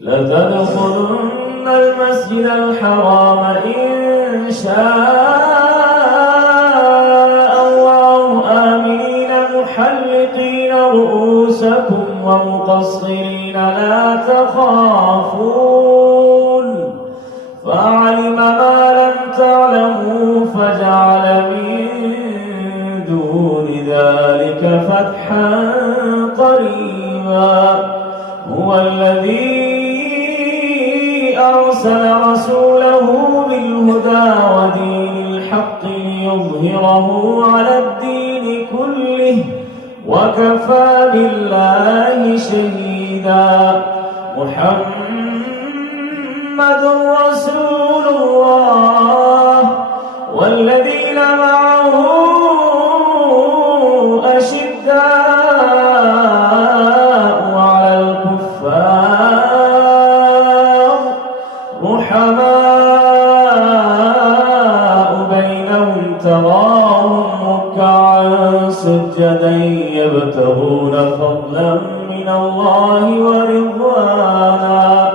لتدخلن المسجد الحرام إن شاء الله آمنين محلقين رؤوسكم ومقصرين لا تخافون فعلم ما لم تعلموا فجعل من دون ذلك فتحا قريبا هو الذي أرسل رسوله بالهدى ودين الحق ليظهره على الدين كله وكفى بالله شهيدا محمد رسول الله والذين معه أشداء على الكفار رحماء بينهم تراهم ركعا سجدا يبتغون فضلا من الله ورضوانا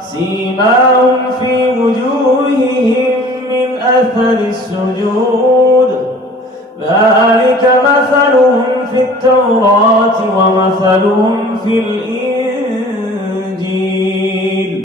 سيماهم في وجوههم من أثر السجود ذلك مثلهم في التوراة ومثلهم في الإنجيل